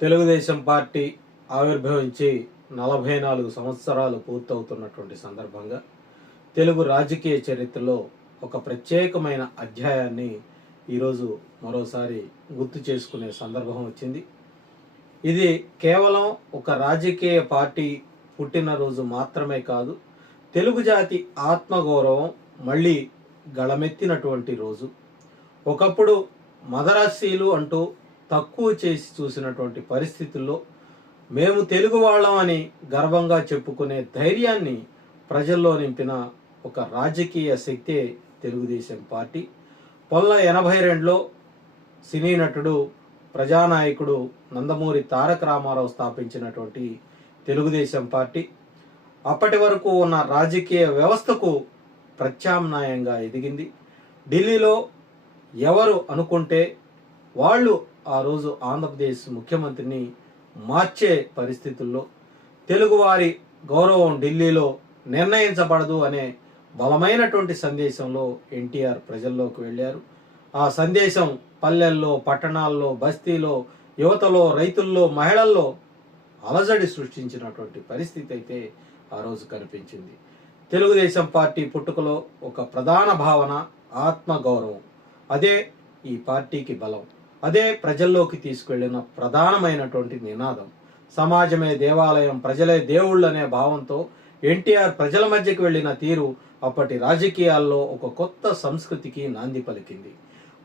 Telugu Desam party ఆవిర్భవించి 44 సంవత్సరాలు పూర్తవుతున్నటువంటి సందర్భంగా తెలుగు రాజకీయ చరిత్రలో ఒక ప్రత్యేకమైన అధ్యాయాన్ని ఈరోజు మరోసారి గుర్తు చేసుకునే సందర్భం వచ్చింది. ఇది కేవలం ఒక రాజకీయ పార్టీ పుట్టినరోజు మాత్రమే కాదు, తెలుగు జాతి ఆత్మగౌరవం మళ్ళీ గళమెత్తినటువంటి రోజు. ఒకప్పుడు మదరాసీలు అంటూ తక్కువ చేసి చూసినటువంటి పరిస్థితుల్లో మేము తెలుగు వాళ్ళం అని గర్వంగా చెప్పుకునే ధైర్యాన్ని ప్రజల్లో నింపిన ఒక రాజకీయ శక్తే తెలుగుదేశం పార్టీ. 1982లో సినీ నటుడు ప్రజానాయకుడు నందమూరి తారక రామారావు స్థాపించినటువంటి తెలుగుదేశం పార్టీ అప్పటి వరకు ఉన్న రాజకీయ వ్యవస్థకు ప్రత్యామ్నాయంగా ఎదిగింది. ఢిల్లీలో ఎవరు అనుకుంటే వాళ్ళు ఆ రోజు ఆంధ్రప్రదేశ్ ముఖ్యమంత్రిని మార్చే పరిస్థితుల్లో తెలుగువారి గౌరవం ఢిల్లీలో నిర్ణయించబడదు అనే బలమైనటువంటి సందేశంలో ఎన్టీఆర్ ప్రజల్లోకి వెళ్ళారు. ఆ సందేశం పల్లెల్లో, పట్టణాల్లో, బస్తీలో, యువతలో, రైతుల్లో, మహిళల్లో అలజడి సృష్టించినటువంటి పరిస్థితి అయితే ఆ రోజు కనిపించింది. తెలుగుదేశం పార్టీ పుట్టుకలో ఒక ప్రధాన భావన ఆత్మగౌరవం. అదే ఈ పార్టీకి బలం. అదే ప్రజల్లోకి తీసుకెళ్లిన ప్రధానమైనటువంటి నినాదం. సమాజమే దేవాలయం, ప్రజలే దేవుళ్ళు అనే భావంతో ఎన్టీఆర్ ప్రజల మధ్యకి వెళ్ళిన తీరు అప్పటి రాజకీయాల్లో ఒక కొత్త సంస్కృతికి నాంది పలికింది.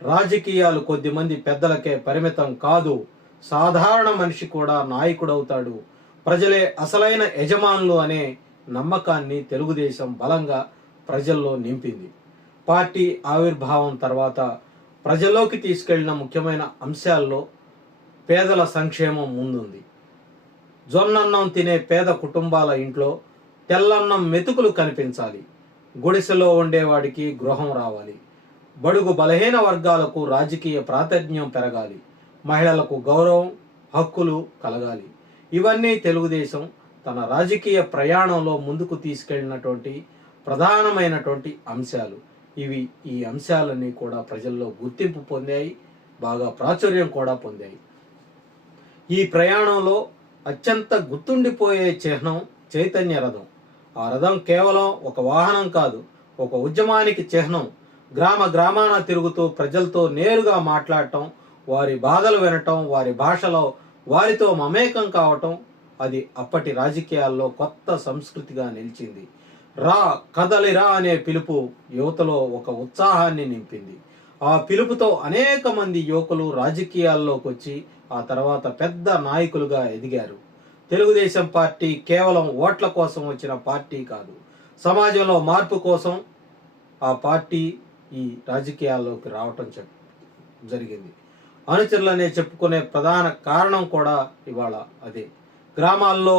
రాజకీయాలు కొద్దిమంది పెద్దలకే పరిమితం కాదు, సాధారణ మనిషి కూడా నాయకుడవుతాడు, ప్రజలే అసలైన యజమానులు అనే నమ్మకాన్ని తెలుగుదేశం బలంగా ప్రజల్లో నింపింది. పార్టీ ఆవిర్భావం తర్వాత ప్రజల్లోకి తీసుకెళ్లిన ముఖ్యమైన అంశాల్లో పేదల సంక్షేమం ముందుంది. జొన్నన్నం తినే పేద కుటుంబాల ఇంట్లో తెల్లన్నం మెతుకులు కనిపించాలి, గుడిసెలో ఉండేవాడికి గృహం రావాలి, బడుగు బలహీన వర్గాలకు రాజకీయ ప్రాతినిధ్యం పెరగాలి, మహిళలకు గౌరవం, హక్కులు కలగాలి. ఇవన్నీ తెలుగుదేశం తన రాజకీయ ప్రయాణంలో ముందుకు తీసుకెళ్లినటువంటి ప్రధానమైనటువంటి అంశాలు. ఈ అంశాలన్నీ కూడా ప్రజల్లో గుర్తింపు పొందాయి, బాగా ప్రాచుర్యం కూడా పొందాయి. ఈ ప్రయాణంలో అత్యంత గుర్తుండిపోయే చిహ్నం చైతన్య రథం. ఆ రథం కేవలం ఒక వాహనం కాదు, ఒక ఉద్యమానికి చిహ్నం. గ్రామ గ్రామాన తిరుగుతూ ప్రజలతో నేరుగా మాట్లాడటం, వారి బాధలు వినటం, వారి భాషలో వారితో మమేకం కావటం, అది అప్పటి రాజకీయాల్లో కొత్త సంస్కృతిగా నిలిచింది. రా కదలిరా అనే పిలుపు యువతలో ఒక ఉత్సాహాన్ని నింపింది. ఆ పిలుపుతో అనేక మంది యువకులు రాజకీయాల్లోకి వచ్చి ఆ తర్వాత పెద్ద నాయకులుగా ఎదిగారు. తెలుగుదేశం పార్టీ కేవలం ఓట్ల కోసం వచ్చిన పార్టీ కాదు, సమాజంలో మార్పు కోసం ఆ పార్టీ ఈ రాజకీయాల్లోకి రావటం జరిగింది. అనుచరులనే చెప్పుకునే ప్రధాన కారణం కూడా ఇవాళ అదే. గ్రామాల్లో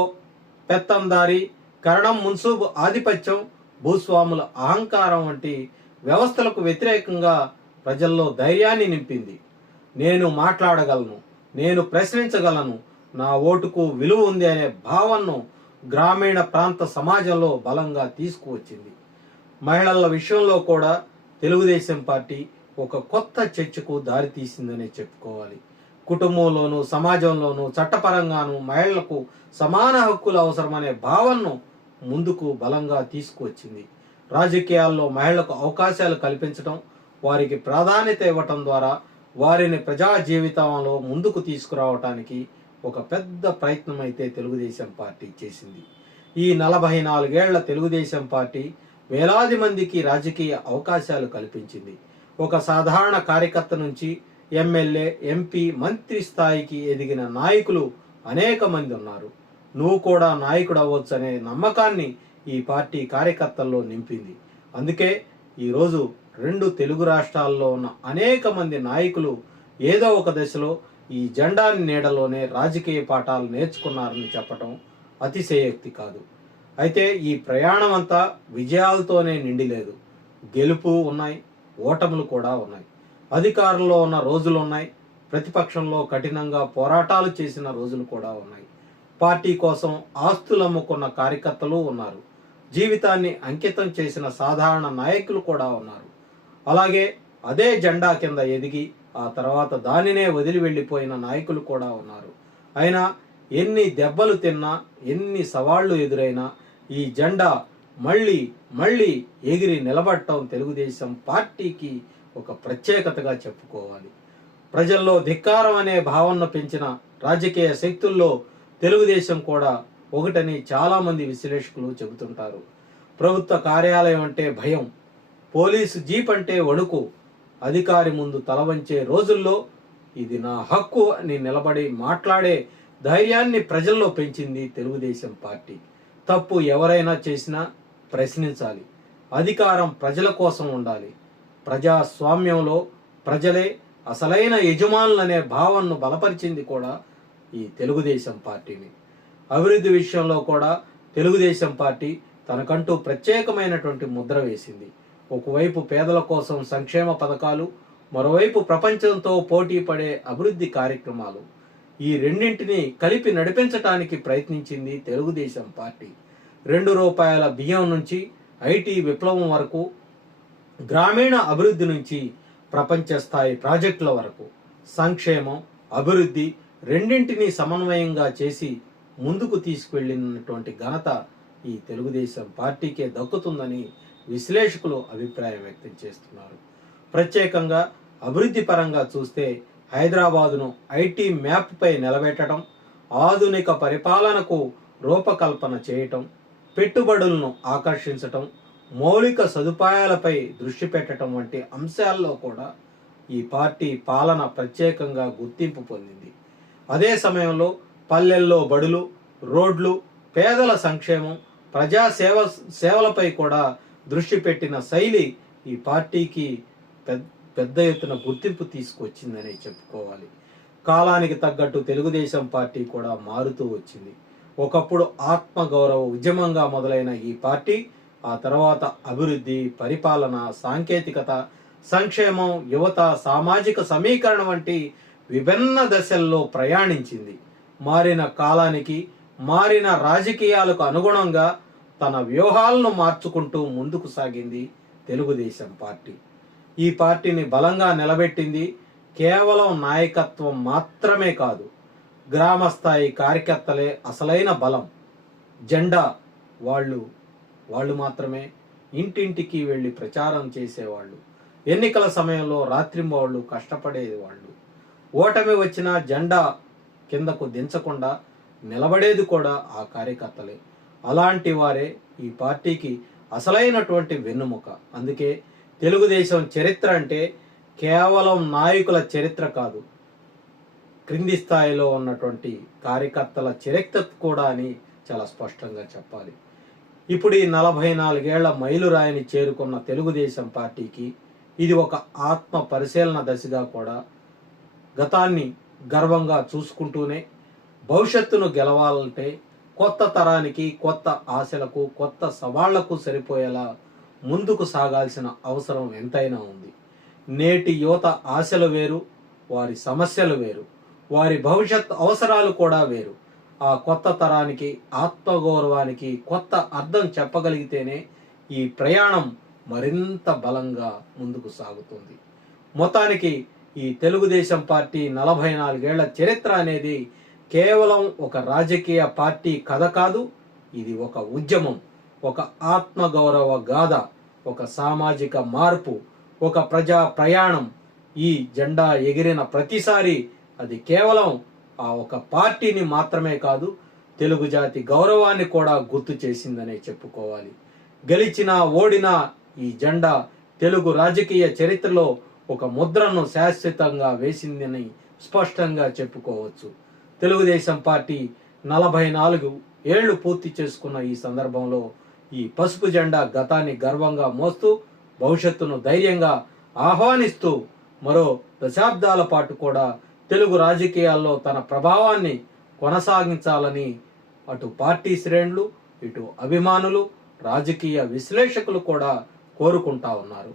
పెత్తందారి, కరణం మున్సూబు ఆధిపత్యం, భూస్వాముల అహంకారం వంటి వ్యవస్థలకు వ్యతిరేకంగా ప్రజల్లో ధైర్యాన్ని నింపింది. నేను మాట్లాడగలను, నేను ప్రశ్నించగలను, నా ఓటుకు విలువ ఉంది అనే భావనను గ్రామీణ ప్రాంత సమాజంలో బలంగా తీసుకువచ్చింది. మహిళల విషయంలో కూడా తెలుగుదేశం పార్టీ ఒక కొత్త చర్చకు దారితీసిందనే చెప్పుకోవాలి. కుటుంబంలోనూ సమాజంలోనూ చట్టపరంగానూ మహిళలకు సమాన హక్కులు అవసరమనే భావనను ముందుకు బలంగా తీసుకువచ్చింది. రాజకీయాల్లో మహిళలకు అవకాశాలు కల్పించడం, వారికి ప్రాధాన్యత ఇవ్వటం ద్వారా వారిని ప్రజా జీవితంలో ముందుకు తీసుకురావటానికి ఒక పెద్ద ప్రయత్నం అయితే తెలుగుదేశం పార్టీ చేసింది. ఈ 44 ఏళ్ల తెలుగుదేశం పార్టీ వేలాది మందికి రాజకీయ అవకాశాలు కల్పించింది. ఒక సాధారణ కార్యకర్త నుంచి ఎమ్మెల్యే, ఎంపీ, మంత్రి స్థాయికి ఎదిగిన నాయకులు అనేక మంది ఉన్నారు. నువ్వు కూడా నాయకుడు అవ్వచ్చు అనే నమ్మకాన్ని ఈ పార్టీ కార్యకర్తల్లో నింపింది. అందుకే ఈరోజు 2 తెలుగు రాష్ట్రాల్లో ఉన్న అనేక మంది నాయకులు ఏదో ఒక దశలో ఈ జెండా నీడలోనే రాజకీయ పాఠాలు నేర్చుకున్నారని చెప్పటం అతిశయోక్తి కాదు. అయితే ఈ ప్రయాణం అంతా విజయాలతోనే నిండిలేదు. గెలుపు ఉన్నాయి, ఓటములు కూడా ఉన్నాయి. అధికారంలో ఉన్న రోజులు ఉన్నాయి, ప్రతిపక్షంలో కఠినంగా పోరాటాలు చేసిన రోజులు కూడా ఉన్నాయి. పార్టీ కోసం ఆస్తులు అమ్ముకున్న కార్యకర్తలు ఉన్నారు, జీవితాన్ని అంకితం చేసిన సాధారణ నాయకులు కూడా ఉన్నారు. అలాగే అదే జెండా కింద ఎదిగి ఆ తర్వాత దానినే వదిలి వెళ్ళిపోయిన నాయకులు కూడా ఉన్నారు. అయినా ఎన్ని దెబ్బలు తిన్నా, ఎన్ని సవాళ్లు ఎదురైనా ఈ జెండా మళ్ళీ మళ్ళీ ఎగిరి నిలబడటం తెలుగుదేశం పార్టీకి ఒక ప్రత్యేకతగా చెప్పుకోవాలి. ప్రజల్లో ధిక్కారం అనే భావనను పెంచిన రాజకీయ శక్తుల్లో తెలుగుదేశం కూడా ఒకటని చాలామంది విశ్లేషకులు చెబుతుంటారు. ప్రభుత్వ కార్యాలయం అంటే భయం, పోలీసు జీప్ అంటే వణుకు, అధికారి ముందు తలవంచే రోజుల్లో ఇది నా హక్కు అని నిలబడి మాట్లాడే ధైర్యాన్ని ప్రజల్లో పెంచింది తెలుగుదేశం పార్టీ. తప్పు ఎవరైనా చేసినా ప్రశ్నించాలి. అధికారం ప్రజల కోసం ఉండాలి. ప్రజాస్వామ్యంలో ప్రజలే అసలైన యజమానులనే భావనను బలపరిచింది కూడా ఈ తెలుగుదేశం పార్టీని. అభివృద్ధి విషయంలో కూడా తెలుగుదేశం పార్టీ తనకంటూ ప్రత్యేకమైనటువంటి ముద్ర వేసింది. ఒకవైపు పేదల కోసం సంక్షేమ పథకాలు, మరోవైపు ప్రపంచంతో పోటీ పడే అభివృద్ధి కార్యక్రమాలు, ఈ రెండింటినీ కలిపి నడిపించటానికి ప్రయత్నించింది తెలుగుదేశం పార్టీ. ₹2 బియ్యం నుంచి ఐటీ విప్లవం వరకు, గ్రామీణ అభివృద్ధి నుంచి ప్రపంచ స్థాయి ప్రాజెక్టుల వరకు సంక్షేమం, అభివృద్ధి రెండింటినీ సమన్వయంగా చేసి ముందుకు తీసుకువెళ్ళినటువంటి ఘనత ఈ తెలుగుదేశం పార్టీకే దక్కుతుందని విశ్లేషకులు అభిప్రాయం వ్యక్తం చేస్తున్నారు. ప్రత్యేకంగా అభివృద్ధి పరంగా చూస్తే హైదరాబాదును ఐటీ మ్యాప్పై నిలబెట్టడం, ఆధునిక పరిపాలనకు రూపకల్పన చేయటం, పెట్టుబడులను ఆకర్షించటం, మౌలిక సదుపాయాలపై దృష్టి పెట్టడం వంటి అంశాల్లో కూడా ఈ పార్టీ పాలన ప్రత్యేకంగా గుర్తింపు పొందింది. అదే సమయంలో పల్లెల్లో బడులు, రోడ్లు, పేదల సంక్షేమం, సేవలపై కూడా దృష్టి పెట్టిన శైలి ఈ పార్టీకి పెద్ద ఎత్తున గుర్తింపు తీసుకొచ్చిందని చెప్పుకోవాలి. కాలానికి తగ్గట్టు తెలుగుదేశం పార్టీ కూడా మారుతూ వచ్చింది. ఒకప్పుడు ఆత్మగౌరవ ఉద్యమంగా మొదలైన ఈ పార్టీ ఆ తర్వాత అభివృద్ధి, పరిపాలన, సాంకేతికత, సంక్షేమం, యువత, సామాజిక సమీకరణ వంటి విభిన్న దశల్లో ప్రయాణించింది. మారిన కాలానికి, మారిన రాజకీయాలకు అనుగుణంగా తన వ్యూహాలను మార్చుకుంటూ ముందుకు సాగింది తెలుగుదేశం పార్టీ. ఈ పార్టీని బలంగా నిలబెట్టింది కేవలం నాయకత్వం మాత్రమే కాదు, గ్రామస్థాయి కార్యకర్తలే అసలైన బలం. జెండా వాళ్ళు మాత్రమే ఇంటింటికి వెళ్ళి ప్రచారం చేసేవాళ్ళు. ఎన్నికల సమయంలో రాత్రింబవళ్ళు కష్టపడేవాళ్ళు. ఓటమి వచ్చినా జెండా కిందకు దించకుండా నిలబడేది కూడా ఆ కార్యకర్తలే. అలాంటి వారే ఈ పార్టీకి అసలైనటువంటి వెన్నుముక. అందుకే తెలుగుదేశం చరిత్ర అంటే కేవలం నాయకుల చరిత్ర కాదు, క్రింది స్థాయిలో ఉన్నటువంటి కార్యకర్తల చరిత్ర కూడా అని చాలా స్పష్టంగా చెప్పాలి. ఇప్పుడు ఈ 44 ఏళ్ల మైలురాయిని చేరుకున్న తెలుగుదేశం పార్టీకి ఇది ఒక ఆత్మ పరిశీలన దశగా కూడా, గతాన్ని గర్వంగా చూసుకుంటూనే భవిష్యత్తును గెలవాలంటే కొత్త తరానికి, కొత్త ఆశలకు, కొత్త సవాళ్లకు సరిపోయేలా ముందుకు సాగాల్సిన అవసరం ఎంతైనా ఉంది. నేటి యువత ఆశలు వేరు, వారి సమస్యలు వేరు, వారి భవిష్యత్ అవసరాలు కూడా వేరు. ఆ కొత్త తరానికి, ఆత్మగౌరవానికి కొత్త అర్థం చెప్పగలిగితేనే ఈ ప్రయాణం మరింత బలంగా ముందుకు సాగుతుంది. మొత్తానికి ఈ తెలుగుదేశం పార్టీ 44 ఏళ్ల చరిత్ర అనేది కేవలం ఒక రాజకీయ పార్టీ కథ కాదు, ఇది ఒక ఉద్యమం, ఒక ఆత్మగౌరవ గాథ, ఒక సామాజిక మార్పు, ఒక ప్రజా ప్రయాణం. ఈ జెండా ఎగిరిన ప్రతిసారి అది కేవలం ఆ ఒక పార్టీని మాత్రమే కాదు, తెలుగు జాతి గౌరవాన్ని కూడా గుర్తు చేసిందనే చెప్పుకోవాలి. గెలిచినా ఓడినా ఈ జెండా తెలుగు రాజకీయ చరిత్రలో ఒక ముద్రను శాశ్వతంగా వేసిందని స్పష్టంగా చెప్పుకోవచ్చు. తెలుగుదేశం పార్టీ 44 ఏళ్లు పూర్తి చేసుకున్న ఈ సందర్భంలో ఈ పసుపు జెండా గతాన్ని గర్వంగా మోస్తూ, భవిష్యత్తును ధైర్యంగా ఆహ్వానిస్తూ మరో దశాబ్దాల పాటు కూడా తెలుగు రాజకీయాల్లో తన ప్రభావాన్ని కొనసాగించాలని అటు పార్టీ శ్రేణులు, ఇటు అభిమానులు, రాజకీయ విశ్లేషకులు కూడా కోరుకుంటా ఉన్నారు.